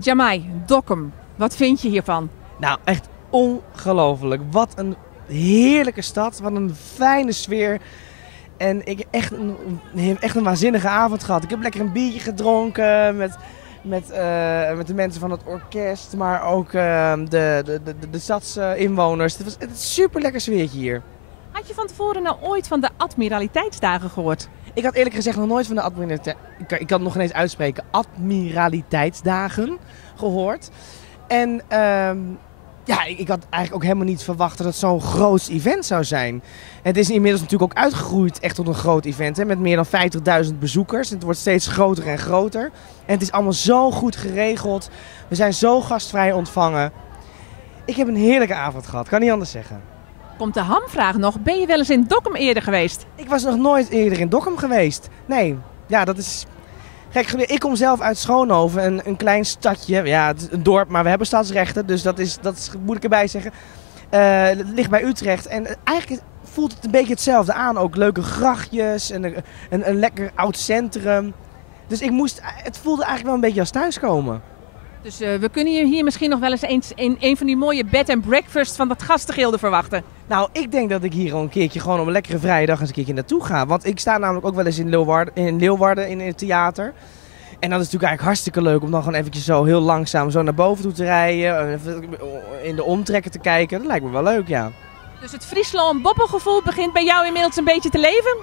Jamai, Dokkum, wat vind je hiervan? Nou, echt ongelooflijk. Wat een heerlijke stad, wat een fijne sfeer. En ik heb echt een waanzinnige avond gehad. Ik heb lekker een biertje gedronken met de mensen van het orkest, maar ook de stadsinwoners. Het is een super lekker sfeertje hier. Had je van tevoren nou ooit van de Admiraliteitsdagen gehoord? Ik had eerlijk gezegd nog nooit van de ik kan het nog ineens uitspreken, Admiraliteitsdagen gehoord. En ja, ik had eigenlijk ook helemaal niet verwacht dat het zo'n groot event zou zijn. Het is inmiddels natuurlijk ook uitgegroeid echt tot een groot event, hè, met meer dan 50.000 bezoekers. Het wordt steeds groter en groter. En het is allemaal zo goed geregeld. We zijn zo gastvrij ontvangen. Ik heb een heerlijke avond gehad, kan niet anders zeggen. Komt de hamvraag nog, ben je wel eens in Dokkum eerder geweest? Ik was nog nooit eerder in Dokkum geweest. Nee, ja, dat is gek. Ik kom zelf uit Schoonhoven, een klein stadje. Ja, het is een dorp, maar we hebben stadsrechten, dus dat moet ik erbij zeggen. Het ligt bij Utrecht en eigenlijk voelt het een beetje hetzelfde aan. Ook leuke grachtjes en een lekker oud centrum. Dus het voelde eigenlijk wel een beetje als thuiskomen. Dus we kunnen je hier misschien nog wel eens in een van die mooie bed and breakfast van dat gastengilde verwachten. Nou, ik denk dat ik hier al een keertje gewoon op een lekkere vrije dag eens een keertje naartoe ga. Want ik sta namelijk ook wel eens in Leeuwarden in het theater. En dat is natuurlijk eigenlijk hartstikke leuk om dan gewoon eventjes zo heel langzaam zo naar boven toe te rijden. Even in de omtrekken te kijken. Dat lijkt me wel leuk, ja. Dus het Friesland-bobbelgevoel begint bij jou inmiddels een beetje te leven?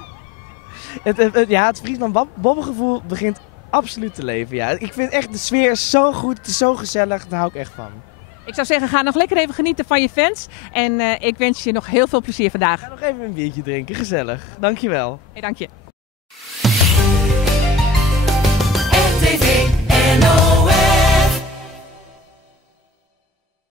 Het Friesland-bobbelgevoel begint absoluut te leven, ja. Ik vind echt de sfeer zo goed, het is zo gezellig, daar hou ik echt van. Ik zou zeggen, ga nog lekker even genieten van je fans. En ik wens je nog heel veel plezier vandaag. Ik ga nog even een biertje drinken, gezellig. Dankjewel. Hey, dank je. RTV NL